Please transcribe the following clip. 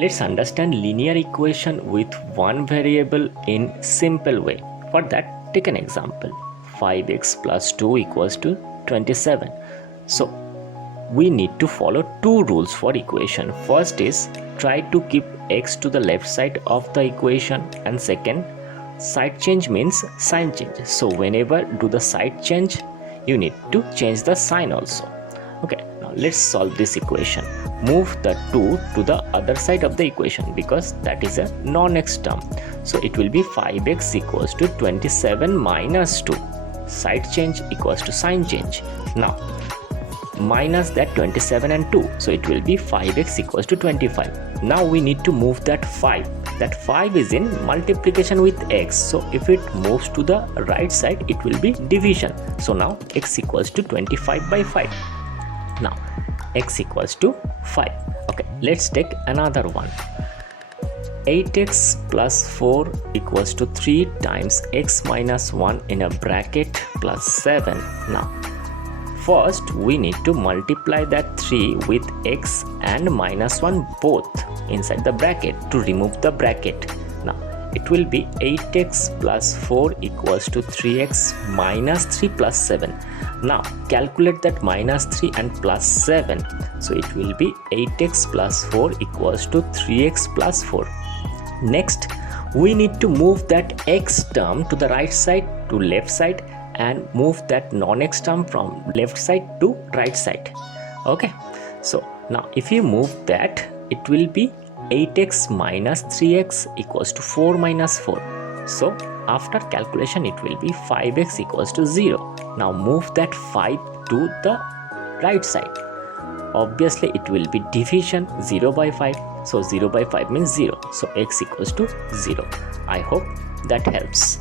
Let's understand linear equation with one variable in simple way. For that, take an example. 5x plus 2 equals to 27. So, we need to follow two rules for equation. First is try to keep x to the left side of the equation, and second, side change means sign change. So, whenever do the side change, you need to change the sign also. Okay, now let's solve this equation. Move the 2 to the other side of the equation because that is a non-x term. So it will be 5x equals to 27 minus 2. Side change equals to sign change. Now minus that 27 and 2. So it will be 5x equals to 25. Now we need to move that 5. That 5 is in multiplication with x. So if it moves to the right side, it will be division. So now x equals to 25 by 5. Now x equals to 5. Okay, let's take another one. 8x plus 4 equals to 3 times x minus 1 in a bracket plus 7. Now first we need to multiply that 3 with x and minus 1 both inside the bracket to remove the bracket. Now it will be 8x plus 4 equals to 3x minus 3 plus 7. Now calculate that minus 3 and plus 7. So it will be 8x plus 4 equals to 3x plus 4. Next, we need to move that x term to the right side to left side and move that non-x term from left side to right side. Okay, so now if you move that, it will be 8x minus 3x equals to 4 minus 4. So after calculation it will be 5x equals to 0. Now move that 5 to the right side. Obviously it will be division 0 by 5. So 0 by 5 means 0. So x equals to 0. I hope that helps.